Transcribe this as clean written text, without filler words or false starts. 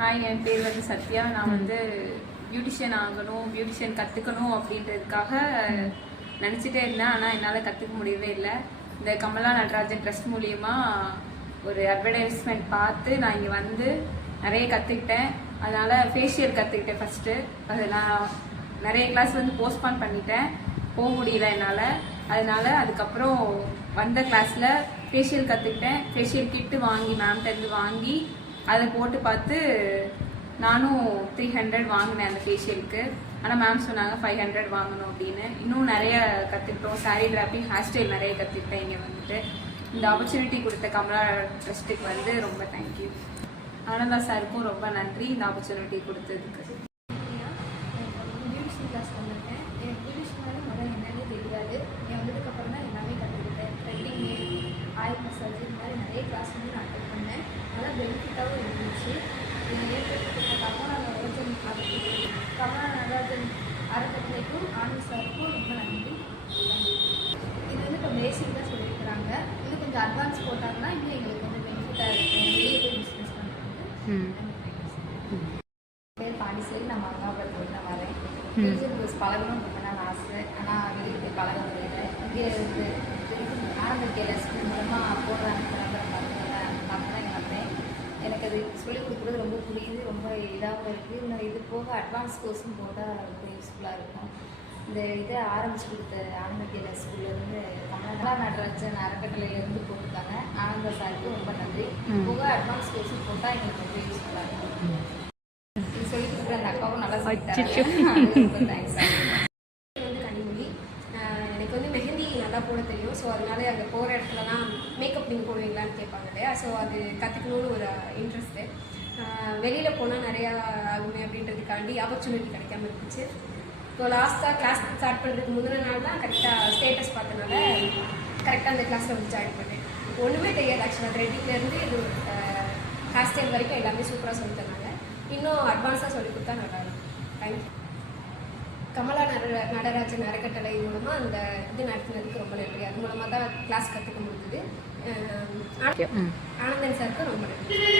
Hi, என் பேர் வந்து சத்யா. நான் வந்து பியூட்டிஷியன் ஆகணும், பியூட்டிஷியன் கற்றுக்கணும் அப்படின்றதுக்காக நினச்சிட்டே இருந்தேன். ஆனால் என்னால் கற்றுக்க முடியவே இல்லை. இந்த கமலா நடராஜன் ட்ரஸ்ட் மூலியமா ஒரு அட்வர்டைஸ்மெண்ட் பார்த்து நான் இங்கே வந்து நிறைய கற்றுக்கிட்டேன். அதனால் ஃபேஷியல் கற்றுக்கிட்டேன் ஃபஸ்ட்டு. அது நான் நிறைய கிளாஸ் வந்து போஸ்ட்பான் பண்ணிட்டேன், போக முடியல என்னால். அதனால அதுக்கப்புறம் வந்த கிளாஸில் ஃபேஷியல் கற்றுக்கிட்டேன். ஃபேஷியல் கிட்டு வாங்கி மேம்கிட்டேருந்து வாங்கி அதை போட்டு பார்த்து நானும் 300 வாங்கினேன் அந்த ஃபேஷியலுக்கு. ஆனால் மேம் சொன்னாங்க 500 வாங்கணும் அப்படின்னு. இன்னும் நிறைய கற்றுக்கிட்டோம். சாரீ டிராப்பிங், ஹேர் ஸ்டைல் நிறைய கற்றுக்கிட்டேன் இங்கே வந்துட்டு. இந்த ஆப்பர்ச்சுனிட்டி கொடுத்த கமலா ட்ரஸ்ட்டுக்கு வந்து ரொம்ப தேங்க்யூ. ஆனந்தா சாருக்கும் ரொம்ப நன்றி இந்த ஆப்பர்ச்சுனிட்டி கொடுத்ததுக்கு. பியூட்டிஷியன் கிளாஸ் வந்திருக்கேன். எனக்கு பியூட்டிஷியன் முதல்ல என்னன்னே தெரியாது. என் வந்ததுக்கப்புறம் தான் எல்லாமே கற்றுக்கிட்டேன். த்ரெட்டிங்கு, ஆயில் மசாஜ், இந்த மாதிரி நிறைய கிளாஸ் வந்து நான் அட்டெண்ட் பண்ணேன். நல்லா பெனிஃபிட்டாகவும் இருந்துச்சு. ஏற்படுத்த கமலா நடராஜன் அறக்கட்டளைக்கும் ஆனந்த் சாருக்கும் ரொம்ப நன்றி. இது வந்து இப்போ பேசிக் தான் சொல்லியிருக்கிறாங்க. இன்னும் கொஞ்சம் அட்வான்ஸ் போட்டாங்கன்னா இன்னும் எங்களுக்கு வந்து பெனிஃபிட்டாக இருக்கும். வெளியே போய் பிஸ்னஸ் பண்ணுறது. பேர் பாண்டிச்சேரி. நான் மங்காபுரத்தில் தான் வரேன். பியூட்டிஷியன் கோர்ஸ் பழகணும்னு ரொம்ப நாள் ஆசை. ஆனால் வெளியே போய் பழக முடியல. இங்கே இருந்து ஆனந்த கேலர் ஸ்கூல் மூலமாக போடுறாங்க எனக்கு அது சொல்லிக் கொடுக்குறது ரொம்ப புரியுது. ரொம்ப இதாகவும் இருக்குது. இன்னும் இது போக அட்வான்ஸ் கோர்ஸும் போட்டால் ரொம்ப யூஸ்ஃபுல்லாக இருக்கும். இந்த இதை ஆரம்பித்து கொடுத்த ஆனந்த கேலர் ஸ்கூல்லேருந்து கமலா நடராஜன் அறக்கட்டளையிலேருந்து போட்டிருக்காங்க. ஆனந்த சாருக்கு ரொம்ப நன்றி. போக அட்வான்ஸ் கோர்ஸும் போட்டால் எங்களுக்கு ரொம்ப யூஸ்ஃபுல்லாக இருக்கும். இது சொல்லிக் கொடுக்குற அந்த அக்காவும் நல்லா சொல்லிட்டாங்க. ரொம்ப தேங்க்ஸ். வந்து கனிமொழி. எனக்கு வந்து மெஹந்தி நல்லா போட தெரியும். ஸோ அதனால அங்கே போகிற இடத்துலலாம் மேக்கப் நீங்கள் போடுவீங்களான்னு கேட்பாங்க இல்லையா. ஸோ அது கற்றுக்கணுன்னு ஒரு இன்ட்ரெஸ்ட்டு. வெளியில் போனால் நிறையா ஆகுமே அப்படின்றதுக்காண்டி ஆப்பர்ச்சுனிட்டி கிடைக்காம இருந்துச்சு. இப்போ லாஸ்ட்டாக கிளாஸ் ஸ்டார்ட் பண்ணுறதுக்கு முந்தின நாள் தான் கரெக்டாக ஸ்டேட்டஸ் பார்த்தனால கரெக்டாக அந்த கிளாஸில் வந்து ஜாயின் பண்ணேன். ஒன்றுமே தெரியாது ஆக்சுவலாக. த்ரெட்டிங்லேருந்து இது ஹேர் ஸ்டைல் வரைக்கும் எல்லாமே சூப்பராக சொல்லி தந்தாங்க. இன்னும் அட்வான்ஸாக சொல்லி கொடுத்தா நல்லாயிருக்கும். தேங்க்யூ. கமலா நடராஜன் அறக்கட்டளை மூலமாக அந்த இது நடத்தினதுக்கு ரொம்ப நன்றி. அது மூலமாக தான் கிளாஸ் கற்றுக்க முடியுது. ஆனந்தன் சாருக்கு ரொம்ப நன்றி.